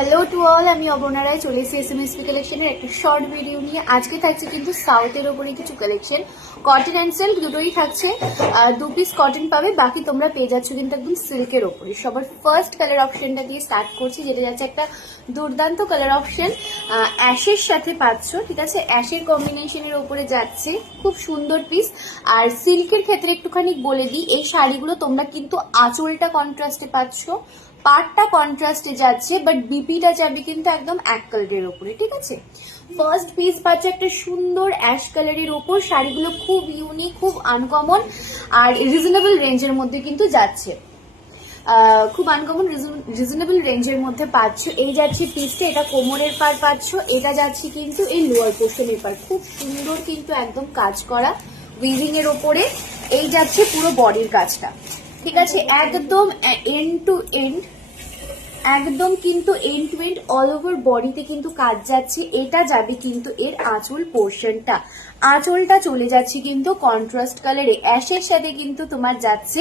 Hello to all, আমি অবর্ণা রায় চলে এসেছি এসএমএসপি কালেকশনের একটা শর্ট ভিডিও নিয়ে। আজকে থাকছে কিন্তু সাউথের ওপরে কিছু কালেকশন, কটন অ্যান্ড সিল্ক দুটোই থাকছে। 2 পিস কটন পাবে, বাকি তোমরা পেয়ে যাচ্ছ কিন্তু একদম সিল্কের ওপরে। সবার ফার্স্ট কালার অপশনটা দিয়ে স্টার্ট করছি, যেটা যাচ্ছে একটা দুর্দান্ত কালার অপশন, অ্যাশের সাথে পাচ্ছ। ঠিক আছে, অ্যাশের কম্বিনেশনের ওপরে যাচ্ছে, খুব সুন্দর পিস। আর সিল্কের ক্ষেত্রে একটুখানি বলে দিই, এই শাড়িগুলো তোমরা কিন্তু আঁচলটা কন্ট্রাস্টে পাচ্ছ, পার্টটা কন্ট্রাস্টে যাচ্ছে, বাট বিপিটা যাবে কিন্তু একদম এক কালারের ওপরে। ঠিক আছে, ফার্স্ট পিস পাচ্ছ একটা সুন্দর অ্যাশ কালারের ওপর। শাড়িগুলো খুব ইউনিক, খুব আনকমন, আর রিজনেবল রেঞ্জের মধ্যে কিন্তু যাচ্ছে। খুব আনকমন রিজনেবল রেঞ্জের মধ্যে পাচ্ছ। এই যাচ্ছে পিসটা, এটা কোমরের পার পাচ্ছ, এটা যাচ্ছে কিন্তু এই লোয়ার পোর্শনের পার। খুব সুন্দর কিন্তু একদম কাজ করা উইভিং এর ওপরে। এই যাচ্ছে পুরো বডির কাজটা। ঠিক আছে, একদম এন্ড টু এন্ড, একদম কিন্তু end to end all over বডিতে কিন্তু কাজ যাচ্ছে। এটা যাবে কিন্তু এর আঁচল পোর্শনটা, আঁচলটা চলে যাচ্ছে কিন্তু কন্ট্রাস্ট কালারে। অ্যাশের সাথে কিন্তু তোমার যাচ্ছে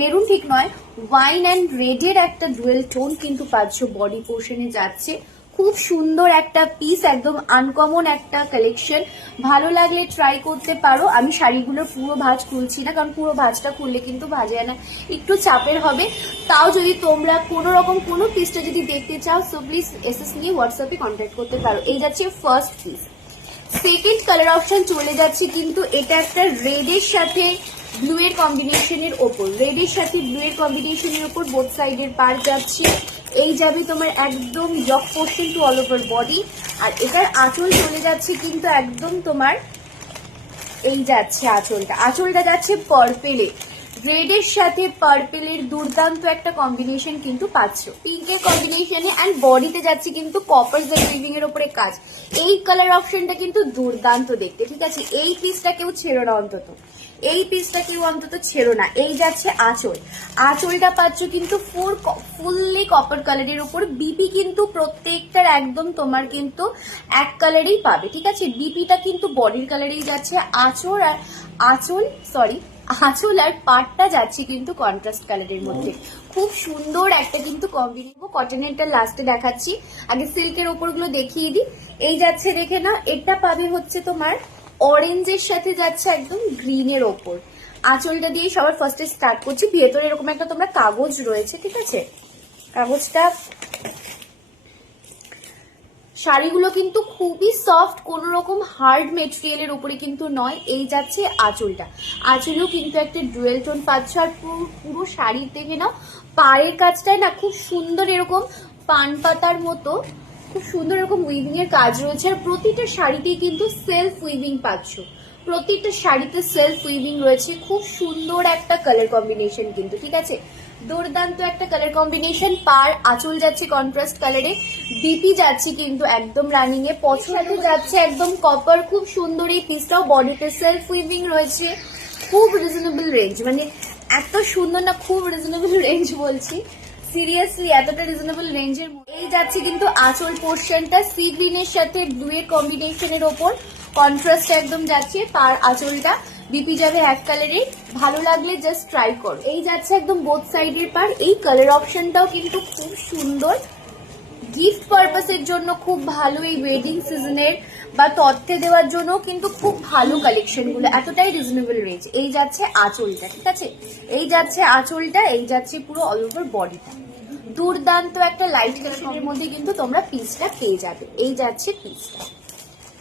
মেরুন ঠিক নয়, ওয়াইন অ্যান্ড রেডের একটা ডুয়েল টোন কিন্তু পাচ্ছ বডি পোর্শনে যাচ্ছে। খুব সুন্দর একটা পিস, একদম আনকমন একটা কালেকশন। ভালো লাগলে ট্রাই করতে পারো। আমি শাড়িগুলোর পুরো ভাঁজ খুলছি না, কারণ পুরো ভাঁজটা খুললে কিন্তু ভাজে না, একটু চাপের হবে। তাও যদি তোমরা কোনো রকম কোনো পিসটা যদি দেখতে চাও, সো প্লিজ এসএস নিয়ে হোয়াটসঅ্যাপে কন্ট্যাক্ট করতে পারো। এই যাচ্ছে first piece. Second colour option চলে যাচ্ছে কিন্তু এটা একটা রেডের সাথে ব্লু এর কম্বিনেশনের ওপর, রেডের সাথে ব্লু এর কম্বিনেশনের ওপর বোথ সাইডের পার যাচ্ছে। এই যাবে তোমার একদম yoke portion to all over body. আর এটার আঁচল চলে যাচ্ছে কিন্তু একদম তোমার, এই যাচ্ছে আঁচলটা, আঁচলটা যাচ্ছে পার্পেলে, রেডের সাথে পার্পেলের দুর্দান্ত একটা কম্বিনেশন কিন্তু পাচ্ছ, পিঙ্কের কম্বিনেশনে। অ্যান্ড বডিতে যাচ্ছে কিন্তু কপার জেড উইভিং এর উপরে কাজ। এই কালার অপশনটা কিন্তু দুর্দান্ত দেখতে। ঠিক আছে, এই পিসটা কেউ ছেড়ো না, অন্তত এই পিসটা কেউ অন্তত ছেড়ো না। এই যাচ্ছে আঁচল, আঁচলটা পাচ্ছ কিন্তু ফুললি কপার কালারের উপর। বিপি কিন্তু প্রত্যেকটার একদম তোমার কিন্তু এক কালারেই পাবে। ঠিক আছে, বিপিটা কিন্তু বডির কালারেই যাচ্ছে। আঁচল আর পাটটা যাচ্ছে কিন্তু কন্ট্রাস্ট কালারের মধ্যে। খুব সুন্দর একটা কিন্তু কম্বিনেশন। কটনেরটা লাস্টে দেখাচ্ছি, আগে সিল্কের ওপরগুলো দেখিয়ে দিই। এই যাচ্ছে, দেখে না, এটা পাবে হচ্ছে তোমার অরেঞ্জের সাথে যাচ্ছে একদম গ্রিনের ওপর। আঁচলটা দিয়ে সবার ফার্স্টে স্টার্ট করছি। ভেতরে এরকম একটা তোমরা কাগজ রয়েছে। ঠিক আছে, কাগজটা, শাড়িগুলো কিন্তু খুবই সফট, কোন রকম হার্ড মেটেরিয়ালের উপরে কিন্তু নয়। এই যাচ্ছে আঁচলটা, আঁচলেও কিন্তু একটা ডুয়েল টোন পাচ্ছ। আর পুরো শাড়ির দেখে নাও, পাড়ের কাজটায় না খুব সুন্দর এরকম পান পাতার মতো খুব সুন্দর এরকম উইভিং এর কাজ রয়েছে। আর প্রতিটা শাড়িতেই কিন্তু সেলফ উইভিং পাচ্ছ, প্রতিটা শাড়িতে সেলফ উইভিং রয়েছে। খুব সুন্দর একটা কালার কম্বিনেশন কিন্তু। ঠিক আছে, দুর্দান্ত একটা কালার কম্বিনেশন। পার আঁচল যাচ্ছে কন্ট্রাস্ট কালারে, বিপি যাচ্ছে কিন্তু একদম রানিং এ, পছন্দে যাচ্ছে একদম কপার। খুব সুন্দর এই পিসটাও, বডিতে সেলফ উইভিং রয়েছে। খুব রিজনেবল রেঞ্জ, মানে এত সুন্দর না, খুব রিজনেবল রেঞ্জ বলছি, সিরিয়াসলি এতটা রিজনেবল রেঞ্জের। এই যাচ্ছে কিন্তু আঁচল পোর্শনটা সি গ্রিনের সাথে ব্লু এর কম্বিনেশনের ওপর, কন্ট্রাস্ট একদম যাচ্ছে। তার আঁচলটা বিপি যাবে এক কালারে। ভালো লাগলে জাস্ট ট্রাই করো। এই যাচ্ছে একদম বোথ সাইডের পার। এই কালার অপশনটাও কিন্তু খুব সুন্দর, গিফট পারপাসের জন্য খুব ভালো, এই ওয়েডিং সিজনের বা তথ্যে দেওয়ার জন্য কিন্তু খুব ভালো কালেকশন গুলো, এতটাই রিজনেবল রেঞ্জ। এই যাচ্ছে আঁচলটা। ঠিক আছে, এই যাচ্ছে আঁচলটা, এই যাচ্ছে পুরো অল ওভার বডিটা। দুর্দান্ত একটা লাইট কালারের মধ্যে কিন্তু তোমরা পিসটা পেয়ে যাবে। এই যাচ্ছে পিসটা।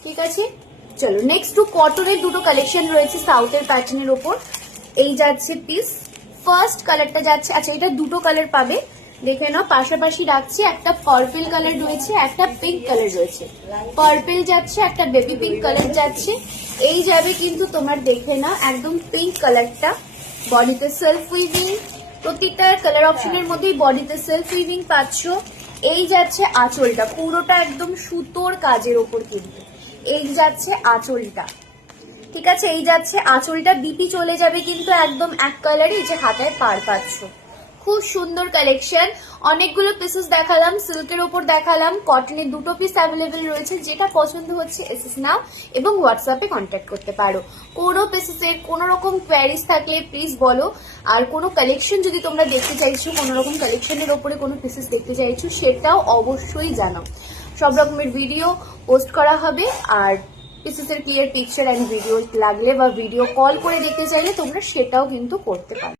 ঠিক আছে, চলো নেক্সট টু কটনের দুটো কালেকশন রয়েছে সাউথের প্যাটার্নের ওপর। এই যাচ্ছে পিস, ফার্স্ট কালারটা যাচ্ছে, আচ্ছা এটা দুটো কালার পাবে, দেখে নাও, পাশাপাশি রাখছি। একটা পার্পল কালার রয়েছে, একটা পিঙ্ক কালার রয়েছে। পার্পল যাচ্ছে, একটা বেবি পিঙ্ক কালার যাচ্ছে। এই যাবে কিন্তু তোমার, দেখে নাও, একদম পিঙ্ক কালারটা, বডিতে সেলফ উইভিং। প্রত্যেকটা কালার অপশনের মধ্যেই বডিতে সেলফ উইভিং পাচ্ছ। এই যাচ্ছে আঁচলটা, পুরোটা একদম সুতোর কাজের ওপর কিন্তু। এই যাচ্ছে আঁচলটা। ঠিক আছে, এই যাচ্ছে আঁচলটা। বিপি চলে যাবে কিন্তু একদম এক কালারে, এই যে হাতায় পার পাচ্ছ। খুব সুন্দর কালেকশন। অনেকগুলো পিসেস দেখালাম, সিল্কের ওপর দেখালাম, কটনের 2টো পিস অ্যাভেলেবেল রয়েছে। যেটা পছন্দ হচ্ছে এসএস নাও এবং হোয়াটসঅ্যাপে কন্ট্যাক্ট করতে পারো। কোনো পিসেসের কোনো রকম কোয়ারিজ থাকলে প্লিজ বলো। আর কোনো কালেকশন যদি তোমরা দেখতে চাইছো, কোনো রকম কালেকশনের ওপরে কোনো পিসেস দেখতে চাইছো, সেটাও অবশ্যই জানাও। সব রকমের ভিডিও পোস্ট করা হবে। আর পিসেসের ক্লিয়ার পিকচার অ্যান্ড ভিডিও লাগলে বা ভিডিও কল করে দেখতে চাইলে তোমরা সেটাও কিন্তু করতে পারো।